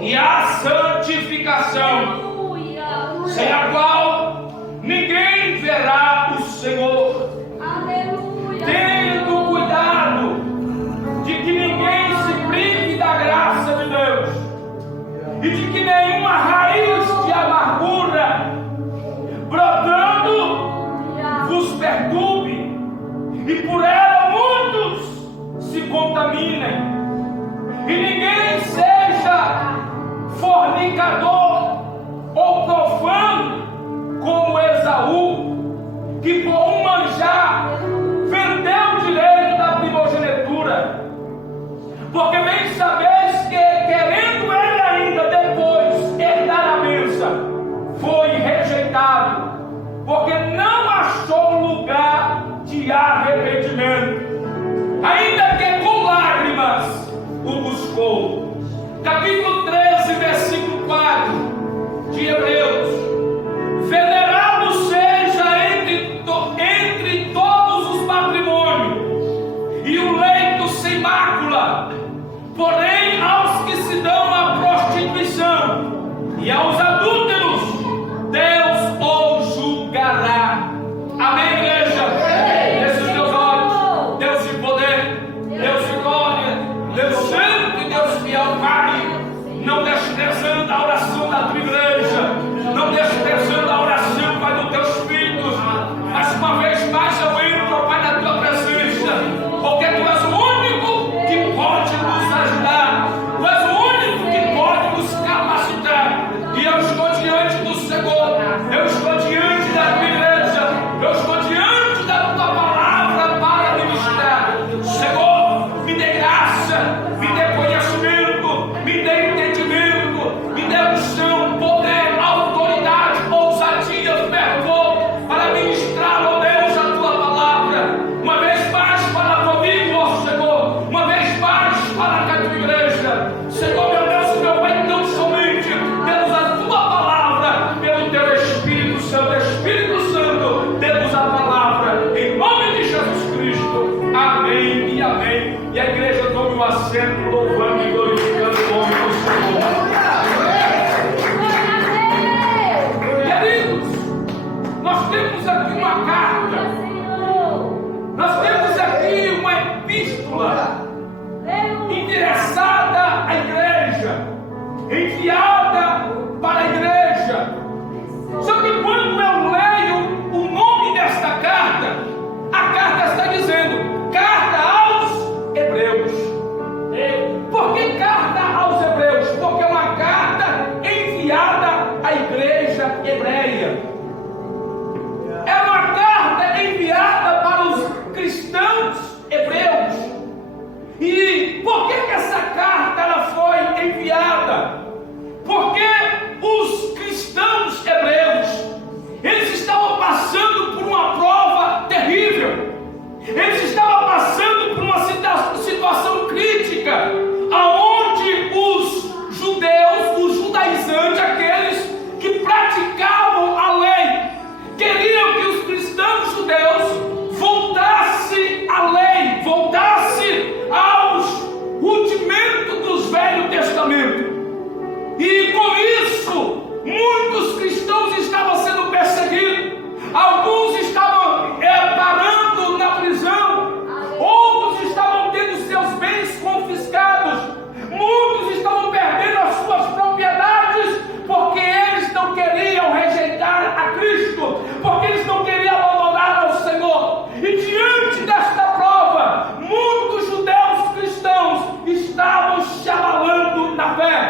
e a santificação, sem a qual ninguém verá o Senhor. Tendo cuidado de que ninguém se prive da graça de Deus e de que nenhuma raiz de amargura brotando vos perturbe e por ela muitos se contaminem, e ninguém seja fornicador ou profano como Esaú, que por um manjar vendeu o direito da primogenitura, porque bem sabeis que, querendo ele ainda depois herdar a bênção, foi rejeitado, porque não achou lugar de arrependimento, ainda que com lágrimas o buscou. Capítulo 13, versículo 4 de Hebreus: venerado seja entre todos os patrimônios e o leito sem mácula, porém aos que se dão à prostituição e aos adúlteros Deus os julgará. Amém, igreja? Feche os teus olhos. Deus de poder, Deus de glória, Deus santo e Deus fiel, Pai, não desprezando a oração da tua igreja, não desprezando a oração, Pai, dos teus filhos, mas uma vez mais eu entro, Pai, na tua presença, porque tu és o único que pode nos ajudar, tu és o único que pode nos capacitar, e eu estou diante do Senhor, eu estou diante da tua igreja, eu estou diante da tua palavra para ministrar. Senhor, me dê graça, me dê conhecimento, me dê entendimento, me dê unção, poder, autoridade, ousadia, fervor para ministrar, ó Deus, a tua palavra. Uma vez mais fala comigo, ó Senhor, uma vez mais fala com a tua igreja. Senhor, meu Deus e meu Pai, não somente pela tua palavra, pelo teu Espírito Santo, dê-nos a palavra, em nome de Jesus Cristo. Amém e amém. E a igreja tome o assento, louvando e glorificando o nome do Senhor. Queridos, nós temos aqui uma carta, nós temos aqui uma epístola endereçada à igreja, enviada para a igreja. Só que quando eu leio o nome desta carta, a carta está dizendo carta aos Hebreus. Por que carta aos Hebreus? Porque é uma carta enviada à igreja hebreia. É uma carta enviada para os cristãos hebreus. E por que essa carta ela foi enviada? Porque os cristãos hebreus, eles estavam passando por uma prova terrível. Eles estavam passando por uma situação crítica, aonde os judeus, os judaizantes, aqueles que praticavam a lei, queriam que os cristãos judeus voltassem à lei, voltassem aos rudimentos dos Velho Testamento. E com isso, muitos cristãos estavam sendo perseguidos, alguns estavam parando na prisão, outros estavam tendo seus bens confiscados, muitos estavam perdendo as suas propriedades, porque eles não queriam rejeitar a Cristo, porque eles não queriam abandonar ao Senhor. E diante desta prova, muitos judeus cristãos estavam se abalando na fé.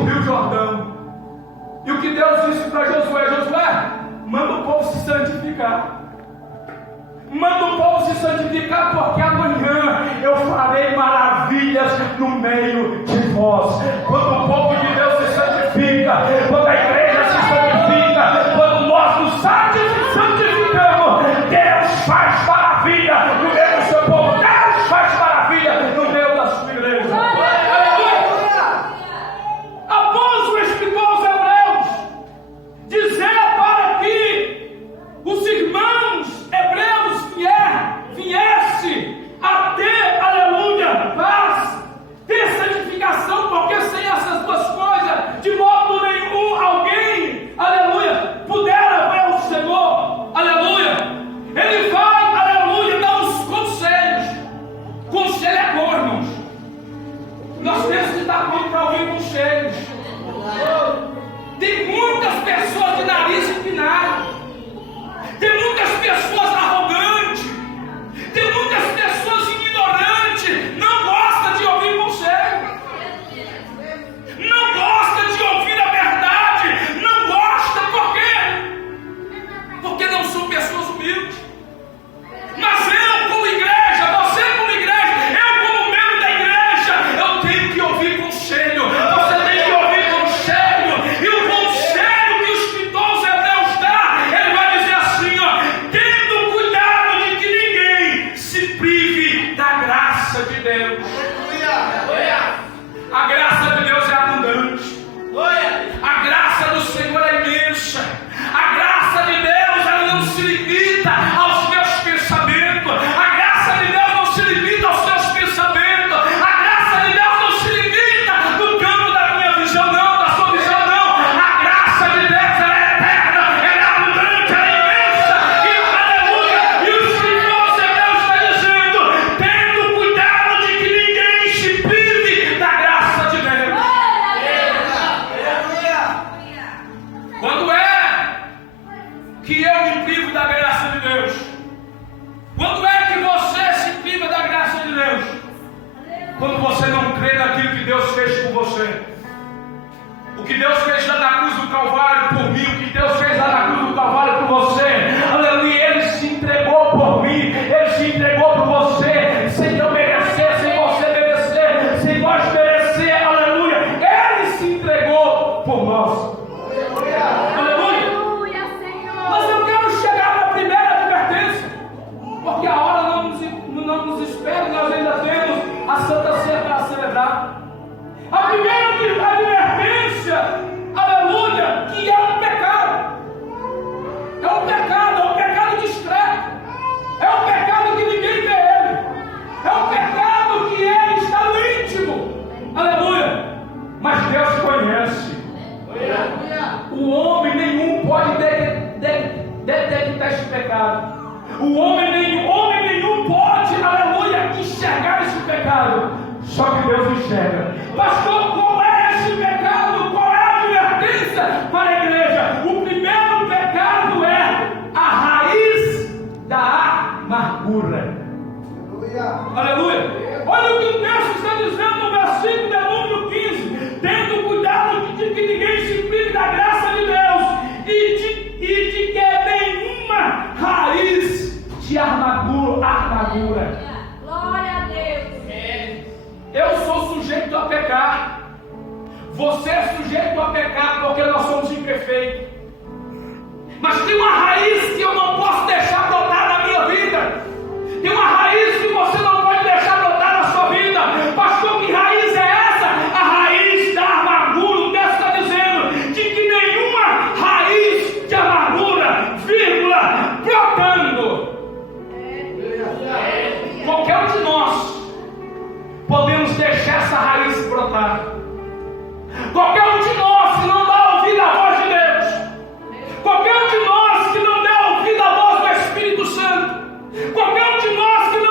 o Rio Jordão. E o que Deus disse para Josué: Josué, manda o povo se santificar. Manda o povo se santificar, porque amanhã eu farei maravilhas no meio de vós. Quando o povo de Deus se santifica, quando a igreja se santifica, quando nós nos santificamos, Deus faz maravilha no meio do seu povo. Deus faz maravilha no meio da sua igreja. Após o escritor aos Hebreus dizer para que os irmãos hebreus viesse a ter, aleluia, paz, ter santificação, porque sem essas duas coisas, de modo nenhum alguém, aleluia, pudera ver o Senhor, aleluia. Ele vai, aleluia, dar uns conselhos. Conselho é bom, irmãos. Nós temos que estar prontos para ouvir conselhos. Tem muitas pessoas de nariz empinado, tem muitas pessoas arrogantes, tem muitas pessoas ignorantes, não gostam de ouvir conselho, não gostam de ouvir a verdade, não gostam, por quê? Porque não são pessoas humildes. Mas eu como igreja, você como igreja, eu como membro da igreja, eu tenho que ouvir conselho, você tem que ouvir conselho, e o conselho que o escritor aos Hebreus dá, ele vai dizer assim, ó: tendo cuidado de que ninguém se prive da graça de Deus. A graça de Deus é abundante, a graça do Senhor é imensa, a graça de Deus ela não se limita aos meus pensamentos, a graça de Deus não se limita aos seus pensamentos, a graça de Deus não se limita no campo da minha visão, não, da sua visão, não. A graça de Deus ela é eterna, ela é abundante, ela é imensa, e aleluia, e o escritor aos Hebreus está dizendo: tendo cuidado de que ninguém se prive da graça de Deus. Quando é que eu me privo da graça de Deus? Quando é que você se priva da graça de Deus? Quando você não crê naquilo que Deus fez por você. O que Deus fez lá na cruz do Calvário por mim, o que Deus fez lá na cruz do Calvário por você, aleluia, Ele se entregou por mim, Ele se entregou por você, sem eu merecer, sem você merecer, sem nós merecer, aleluia, Ele se entregou por nós. Aleluia. Mas eu quero chegar na primeira advertência, porque a hora não nos espera, nós ainda temos a Santa Ceia para celebrar. A primeira advertência, aleluia, que é um pecado. É um pecado discreto. É um pecado que ninguém vê ele. É um pecado que ele está no íntimo. Aleluia. Mas Deus conhece. O homem nenhum pode detectar esse pecado. O homem nenhum pode, aleluia, enxergar esse pecado. Só que Deus enxerga. Pastor, qual é esse pecado? Qual é a advertência para a igreja? O primeiro pecado é a raiz da amargura. Aleluia. Olha o que o texto está dizendo no versículo de número 15: tendo cuidado de que ninguém se prive da graça de Deus e de que nenhuma raiz de amargura. Glória a Deus. Eu sou sujeito a pecar. Você é sujeito a pecar porque nós somos imperfeitos. Mas tem uma raiz que eu não posso deixar brotar na minha vida. Tem uma raiz que você não pode deixar brotar na sua vida. Pastor, que raiz é essa? A raiz da amargura. O texto está dizendo de que nenhuma raiz de amargura, vírgula, brotando. Qualquer um de nós podemos deixar essa raiz brotar. Qualquer um de nós que não dá ouvido à voz de Deus, qualquer um de nós que não dá ouvido à voz do Espírito Santo, qualquer um de nós que não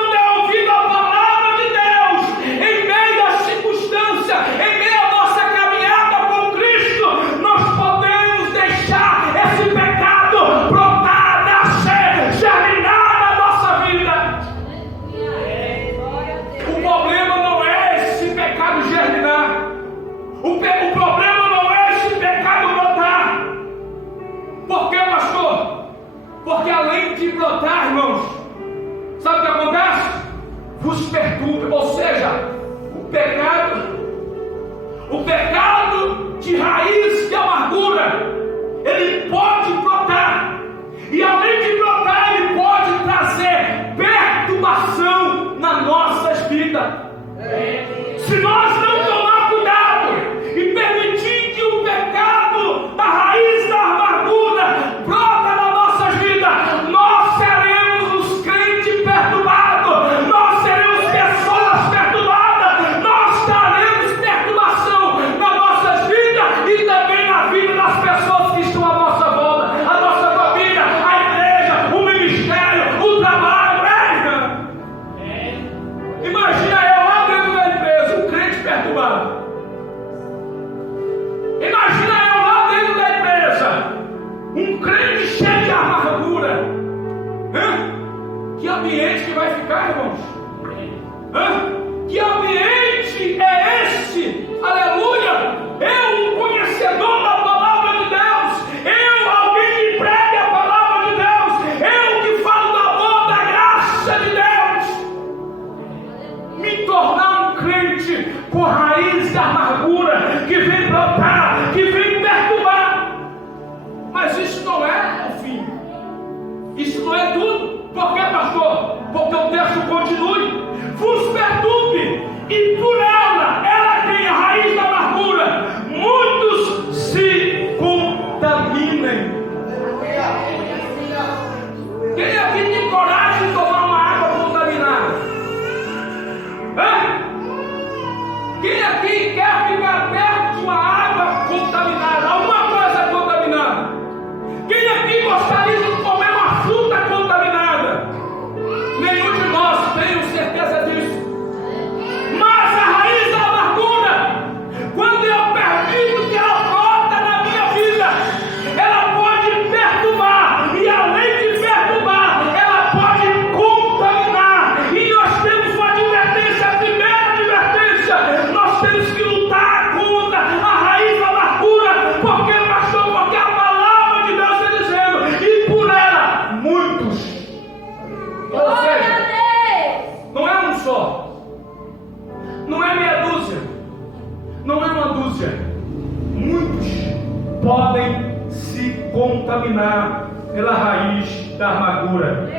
podem se contaminar pela raiz da amargura.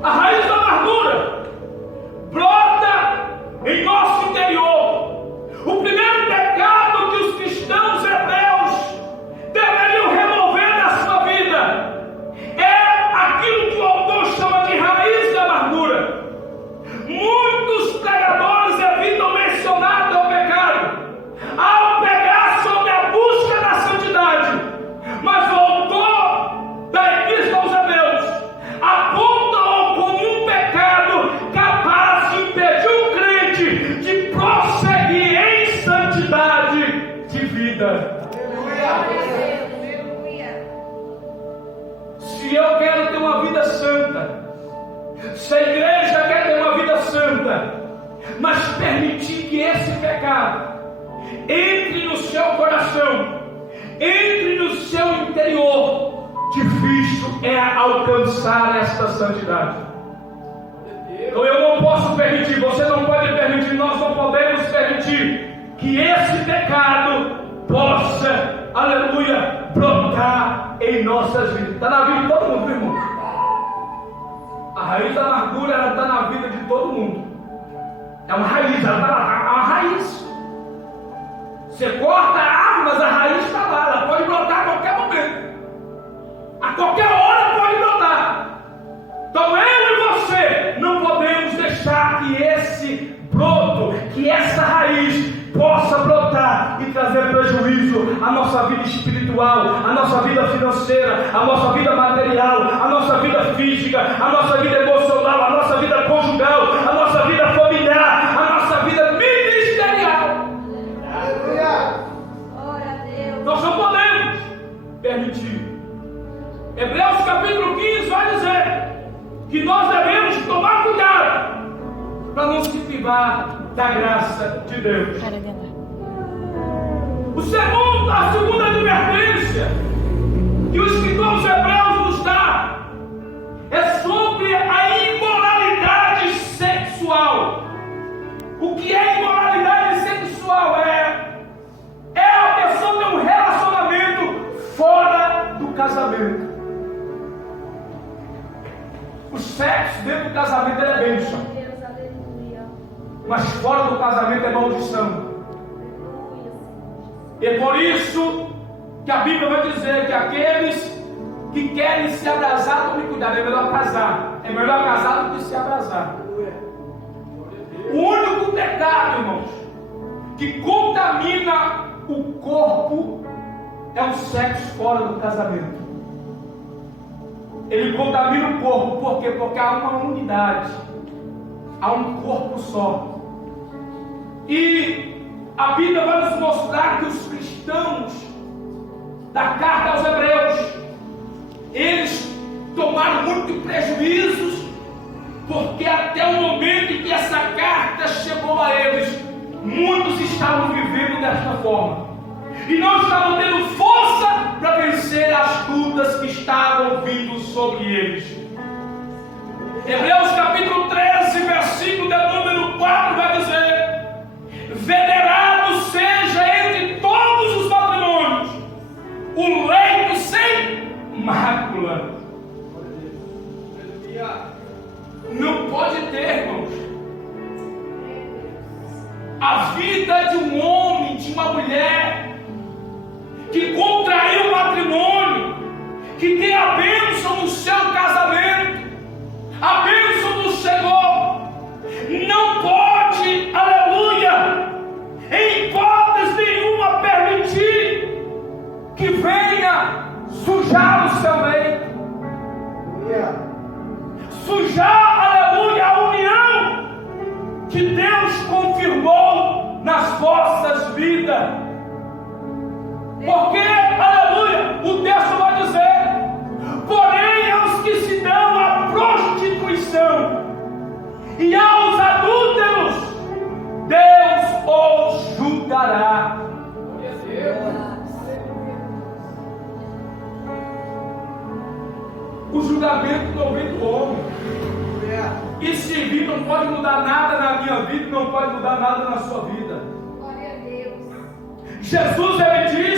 A raiz da amargura brota em nosso interior. O primeiro pecado que os cristãos hebreus deveriam remover da sua vida é aquilo que o autor chama de raiz da amargura. Muitos pregadores evitam mencionar o pecado ao pregar sobre a busca da santidade, mas o autor da Epístola aos Hebreus aponta-o como um pecado capaz de impedir o crente de prosseguir em santidade de vida. Se eu quero ter uma vida santa, se a igreja quer ter uma vida santa, mas permitir que esse pecado entre no seu coração, entre no seu interior, difícil é alcançar esta santidade. Então eu não posso permitir, você não pode permitir, nós não podemos permitir que esse pecado possa, aleluia, brotar em nossas vidas. Está na vida de todo mundo, irmão. A raiz da amargura, ela está na vida de todo mundo. É uma raiz, ela está lá, é uma raiz. Você corta a árvore, mas a raiz está lá, ela pode brotar a qualquer momento. A qualquer hora pode brotar. Então eu e você não podemos deixar que esse broto, que essa raiz possa brotar e trazer prejuízo à nossa vida espiritual, à nossa vida financeira, à nossa vida material, à nossa vida física, à nossa vida emocional, à nossa vida conjugal, à nossa vida familiar, à nossa vida ministerial. Nós não podemos permitir. Hebreus capítulo 15 vai dizer que nós devemos tomar cuidado para não se privar da graça de Deus. A segunda advertência que o escritor aos Hebreus nos dá é sobre a imoralidade sexual. O que é imoralidade sexual? É a pessoa ter um relacionamento fora do casamento. O sexo dentro do casamento é bênção, mas fora do casamento é maldição. E é por isso que a Bíblia vai dizer que aqueles que querem se abrasar, tomem cuidado, é melhor casar. É melhor casar do que se abrasar. O único pecado, irmãos, que contamina o corpo é o sexo fora do casamento. Ele contamina o corpo, por quê? Porque há uma unidade, há um corpo só. E a Bíblia vai nos mostrar que os cristãos da carta aos Hebreus, eles tomaram muito prejuízos, porque até o momento em que essa carta chegou a eles, muitos estavam vivendo desta forma e não estavam tendo força para vencer as lutas que estavam vindo sobre eles. Hebreus capítulo 13, versículo de número 4 vai dizer: venerado seja entre todos os matrimônios o leito sem mácula. Não pode ter, irmãos, a vida de um homem, de uma mulher que contraiu o matrimônio, que tem a bênção no seu casamento, a bênção do Senhor, não pode, aleluia, em hipótese nenhuma permitir que venha sujar o seu leito, sujar, aleluia, a união que Deus confirmou nas vossas vidas. Porque, aleluia, o texto vai dizer: porém aos que se dão à prostituição e aos adúlteros, Deus os julgará. O julgamento não vem do homem. E servir não pode mudar nada na minha vida, não pode mudar nada na sua vida. Jesus, ele diz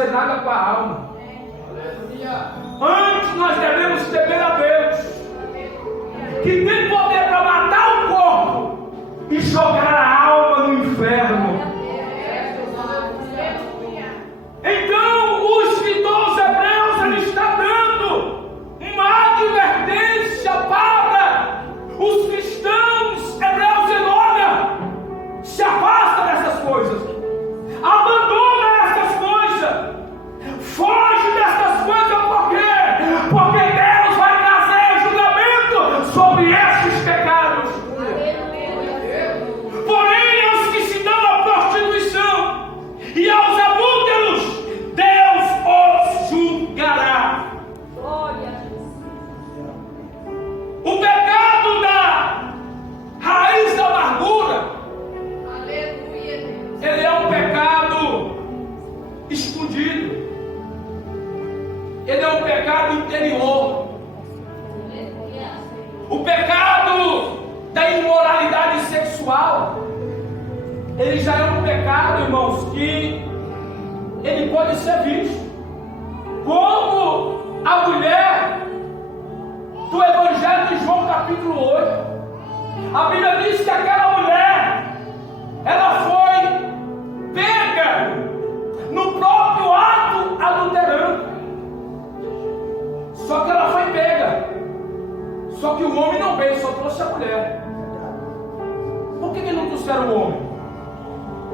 fazer nada com a alma. Antes nós devemos temer a Deus, que tem poder para matar o corpo e jogar a alma no inferno. Então, o escritor aos Hebreus, ele está dando uma advertência para os cristãos hebreus, dizendo: olha, se afasta dessas coisas, abandona essas coisas, foge dessas coisas. Por quê? Porque Deus vai trazer julgamento sobre esses pecados. Porém, aos que se dão à prostituição e aos adúlteros, Deus os julgará. O pecado da raiz da amargura, ele é um pecado escondido. Ele é um pecado interior. O pecado da imoralidade sexual, ele já é um pecado, irmãos, que ele pode ser visto como a mulher do Evangelho de João, capítulo 8. A Bíblia diz que aquela mulher, ela foi pega no próprio ato adulterando. Só que ela foi pega. Só que o homem não veio, só trouxe a mulher. Por que não trouxeram o homem?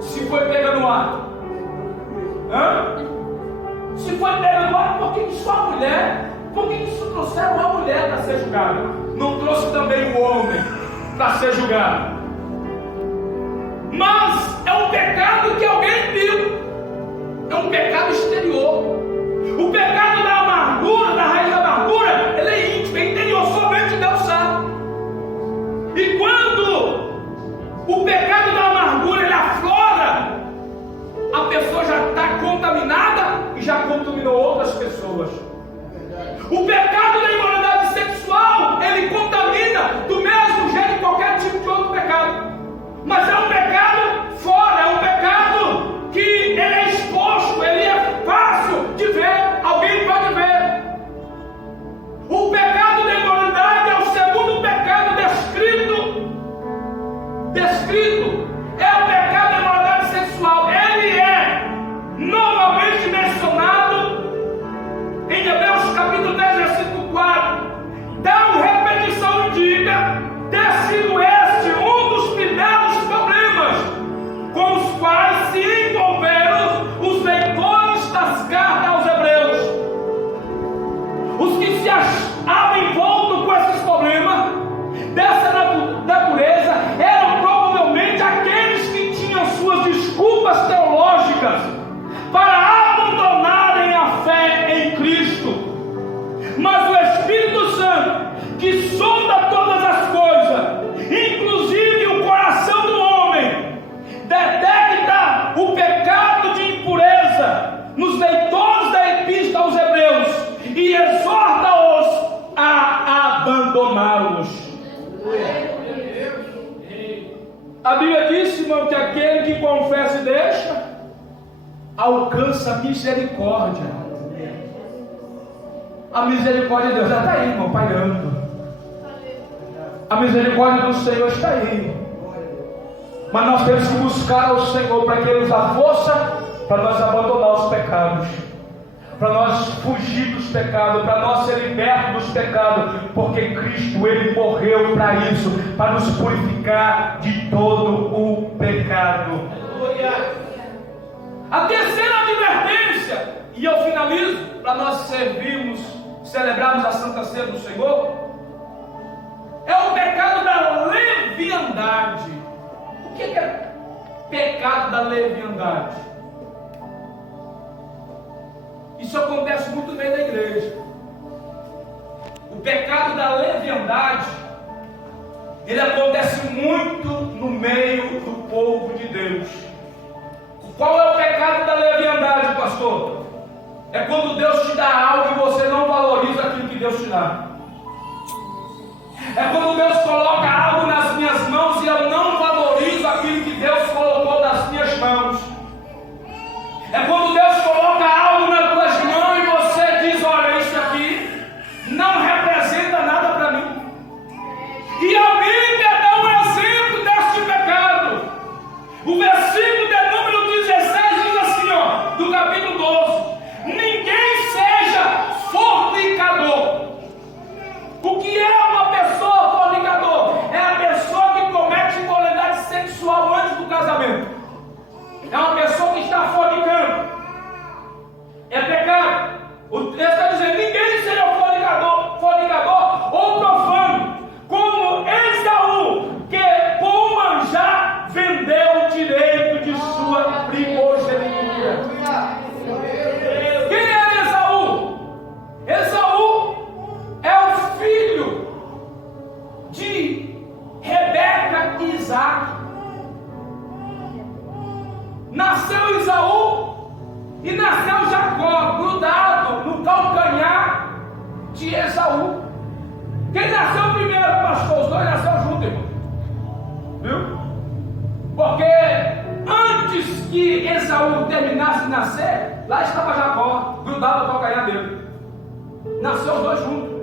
Se foi pega no ato. Se foi pega no ato, por que só a mulher? Por que só trouxeram a mulher para ser julgada? Não trouxe também o homem para ser julgado? Mas é um pecado que alguém viu. É um pecado exterior. O pecado da amargura, da raiz da amargura, ele é íntimo, é interior, somente Deus sabe. E quando o pecado da amargura ele aflora, a pessoa já está contaminada e já contaminou outras pessoas. O pecado da imoralidade sexual, ele contamina do mesmo jeito que qualquer tipo de outro pecado. Mas é um pecado fora, é um pecado que ele é exposto, ele é fácil de ver, alguém pode ver. O pecado da imoralidade é o segundo pecado descrito. É o pecado da imoralidade sexual. Ele é novamente mencionado em Hebreus capítulo 10, versículo 4. Tal repetição indica ter sido este um dos primeiros problemas com os quais se envolveram os leitores das cartas aos Hebreus. Os que se achavam envoltos com esses problemas dessa natureza eram provavelmente aqueles que tinham suas desculpas teológicas para abandonarem a fé em Cristo. Mas o Espírito Santo, que sonda todas as coisas, inclusive o coração do homem, detecta o pecado de impureza nos leitores da Epístola aos Hebreus e exorta-os a abandoná-los. A Bíblia diz, irmão, que aquele que confessa e deixa alcança misericórdia. A misericórdia de Deus já está aí, irmão, pairando. A misericórdia do Senhor está aí. Mas nós temos que buscar ao Senhor para que Ele nos dê força para nós abandonar os pecados, para nós fugir dos pecados, para nós ser libertos dos pecados, porque Cristo, Ele morreu para isso, para nos purificar de todo o pecado. A terceira advertência, e eu finalizo, para nós celebrarmos a Santa Ceia do Senhor, é o pecado da leviandade. O que é pecado da leviandade? Isso acontece muito bem na igreja. O pecado da leviandade, ele acontece muito no meio do povo de Deus. Qual é o pecado da leviandade, pastor? É quando Deus te dá algo e você não valoriza aquilo que Deus te dá. É quando Deus coloca algo nas minhas mãos e eu não valorizo aquilo que Deus colocou nas minhas mãos. É quando Deus coloca algo E nasceu Jacó, grudado no calcanhar de Esaú. Quem nasceu primeiro, pastor? Os dois nasceram juntos, irmão. Viu? Porque antes que Esaú terminasse de nascer, lá estava Jacó, grudado no calcanhar dele. Nasceu os dois juntos.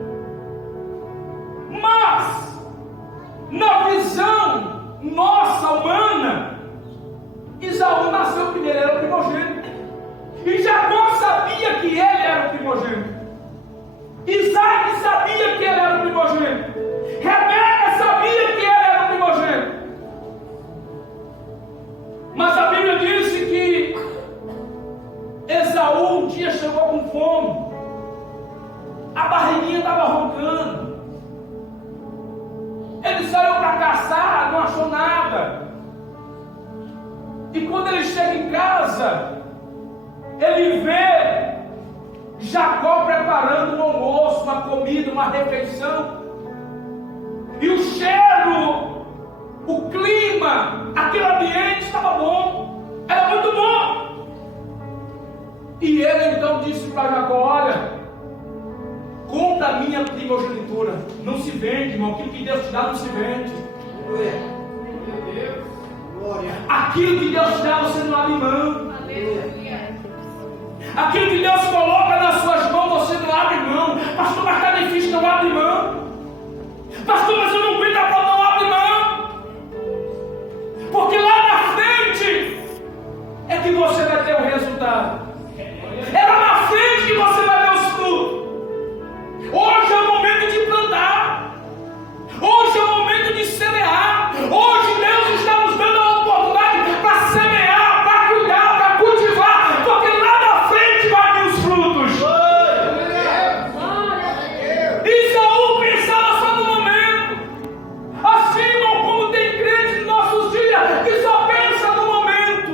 Mas, na visão nossa, humana, Esaú nasceu primeiro, era o primogênito. E Jacó sabia que ele era o primogênito. Isaac sabia que ele era o primogênito. Rebeca sabia que ele era o primogênito. Mas a Bíblia disse que Esaú um dia chegou com fome. A barriguinha estava roncando. Ele saiu para caçar, não achou nada. E quando ele chega em casa, ele vê Jacó preparando um almoço, uma comida, uma refeição. E o cheiro, o clima, aquele ambiente estava bom. Era muito bom. E ele então disse para Jacó: olha, compra a minha primogenitura. Não se vende, irmão. Aquilo que Deus te dá não se vende. Aquilo que Deus te dá você não abre mão. Aquilo que Deus coloca nas suas mãos você não abre mão. Pastor, mas está difícil, não abre mão. Pastor, mas eu não aguento a prova, não abre mão. Porque lá na frente é que você vai ter o resultado. É lá na frente que você vai ver os frutos. Hoje é o momento de plantar. Hoje é o momento de semear. Hoje Deus está nos dando a oportunidade para semear, para cuidar, para cultivar. Porque lá na frente vai vir os frutos. Isaú pensava só no momento. Assim, irmão, como tem crente nos nossos dias que só pensa no momento.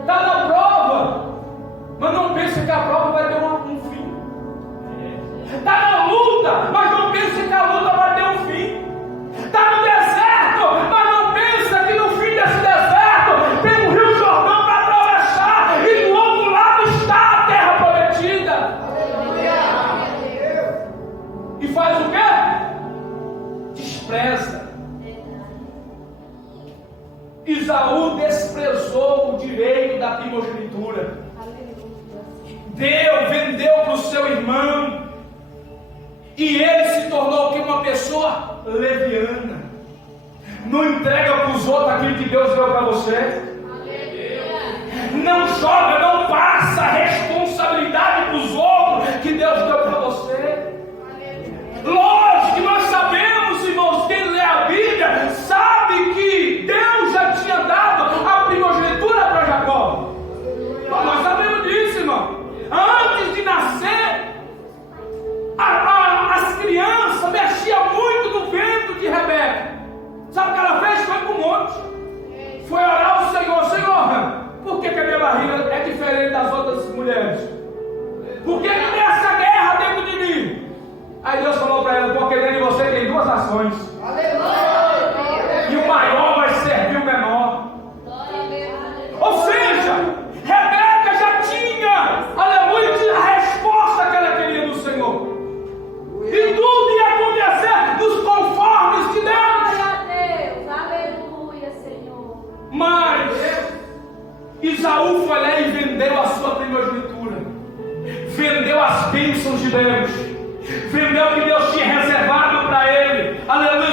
Está na prova, mas não pensa que a prova vai ter um fim. Está na luta, mas não pensa que a luta vai ter um fim. Está no deserto, mas não pensa que no fim desse deserto tem um rio Jordão para atravessar e do outro lado está a terra prometida. E faz o quê? Despreza. Isaú desprezou o direito da primogenitura. Vendeu para o seu irmão. E ele se tornou uma pessoa leviana. Não entrega para os outros aquilo que Deus deu para você. Não joga, não passa a responsabilidade para os outros que Deus deu para você. Lógico que nós sabemos, irmãos, quem lê a Bíblia sabe que Deus já tinha dado a primogenitura para Jacó. Nós sabemos disso, irmão. Antes de nascer, as crianças mexiam muito no ventre de Rebeca. Sabe o que ela fez? Foi para o monte. Foi orar ao Senhor: Senhor, por que a minha barriga é diferente das outras mulheres? Por que tem essa guerra dentro de mim? Aí Deus falou para ela: porque dentro de você tem duas ações. E o maior vai servir o menor. Ou seja, Rebeca já tinha, aleluia, a resposta que ela queria do Senhor. E tudo ia acontecer nos conformes de Deus. Aleluia, Senhor. Mas Isaú foi lá e vendeu a sua primogenitura. Vendeu as bênçãos de Deus. Vendeu o que Deus tinha reservado para ele. Aleluia.